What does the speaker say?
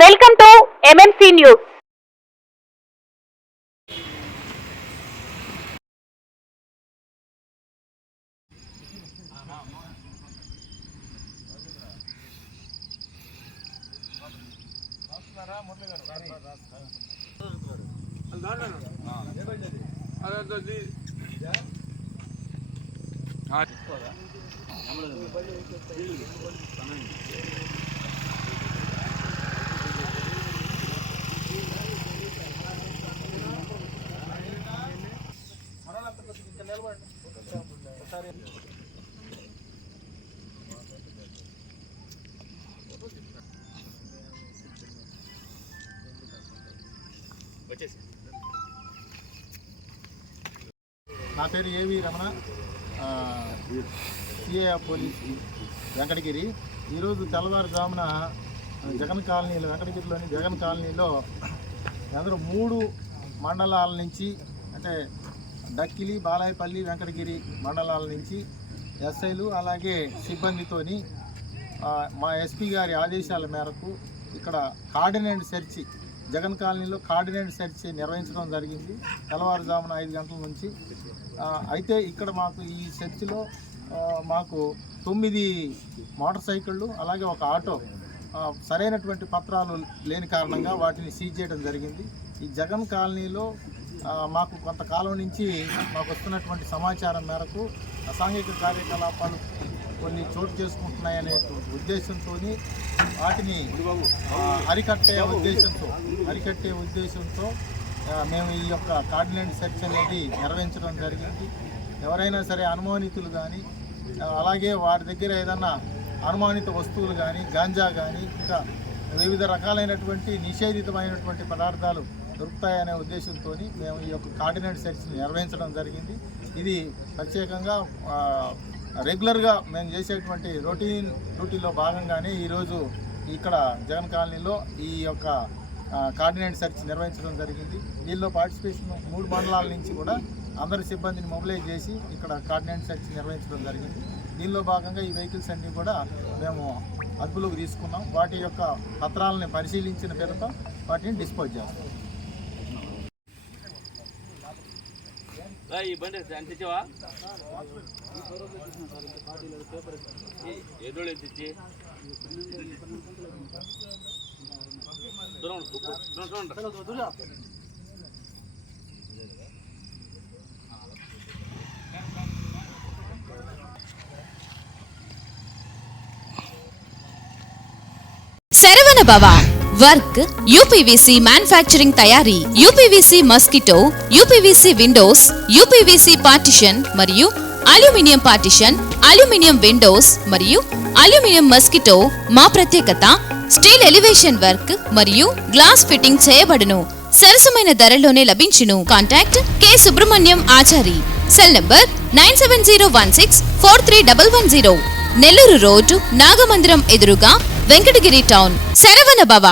Welcome to MMC news. నా పేరు ఏవి రమణ, సిఏ పోలీస్ వెంకటగిరి. ఈరోజు తెల్లవారుజామున జగన్ కాలనీలో, వెంకటగిరిలోని జగన్ కాలనీలో అందరూ 3 మండలాల నుంచి, అంటే డక్కిలి, బాలాయపల్లి, వెంకటగిరి మండలాల నుంచి ఎస్ఐలు అలాగే సిబ్బందితోని మా ఎస్పీ గారి ఆదేశాల మేరకు ఇక్కడ కార్డినెంట్ సెర్చ్, జగన్ కాలనీలో కార్డినెంట్ సెర్చ్ నిర్వహించడం జరిగింది తెల్లవారుజామున 5 గంటల నుంచి. అయితే ఇక్కడ మాకు ఈ సెర్చ్లో మాకు 9 మోటార్ సైకిళ్ళు అలాగే ఒక ఆటో సరైనటువంటి పత్రాలు లేని కారణంగా వాటిని సీజ్ చేయడం జరిగింది. ఈ జగన్ కాలనీలో మాకు కొంతకాలం నుంచి మాకు వస్తున్నటువంటి సమాచారం మేరకు అసాంఘిక కార్యకలాపాలు కొన్ని చోటు చేసుకుంటున్నాయనే ఉద్దేశంతో వాటిని అరికట్టే ఉద్దేశంతో మేము ఈ యొక్క కార్డినెంట్ సెర్చ్ అనేది నిర్వహించడం జరిగింది. ఎవరైనా సరే అనుమానితులు కానీ, అలాగే వారి దగ్గర ఏదన్నా అనుమానిత వస్తువులు కానీ, గాంజా కానీ, ఇంకా వివిధ రకాలైనటువంటి నిషేధితమైనటువంటి పదార్థాలు దొరుకుతాయనే ఉద్దేశంతో మేము ఈ యొక్క కార్డినెంట్ సెర్చ్ని నిర్వహించడం జరిగింది. ఇది ప్రత్యేకంగా రెగ్యులర్గా మేము చేసేటువంటి రొటీన్ డ్యూటీలో భాగంగానే ఈరోజు ఇక్కడ జగన్ కాలనీలో ఈ యొక్క కార్డినెంట్ సెర్చ్ నిర్వహించడం జరిగింది. దీనిలో పార్టిసిపేషన్ 3 మండలాల నుంచి కూడా అందరి సిబ్బందిని మొబిలైజ్ చేసి ఇక్కడ కార్డినెంట్ సెర్చ్ నిర్వహించడం జరిగింది. దీనిలో భాగంగా ఈ వెహికల్స్ అన్నీ కూడా మేము అదుపులోకి తీసుకున్నాం. వాటి యొక్క పత్రాలను పరిశీలించిన పేరుతో వాటిని డిస్పోజ్ చేస్తాం. శరవణ భవ వర్క్ యూపీవీసీ మ్యానుఫ్యాక్చరింగ్ తయారీ, UPVC mosquito, UPVC Windows, UPVC partition మరియు అల్యూమినియం పార్టిషన్, అల్యూమినియం విండోస్ మరియు అల్యూమినియం మస్కిటో. మా ప్రత్యేకత స్టీల్ ఎలివేషన్ వర్క్ మరియు గ్లాస్ ఫిట్టింగ్ చేయబడును. సరసమైన ధరలోనే లభించును. Contact K Subrahmanyam Achari. Cell number 9701643110. Nellore road, Nagamandiram ఎదురుగా, వెంకటగిరి టౌన్. శరవణ భవ.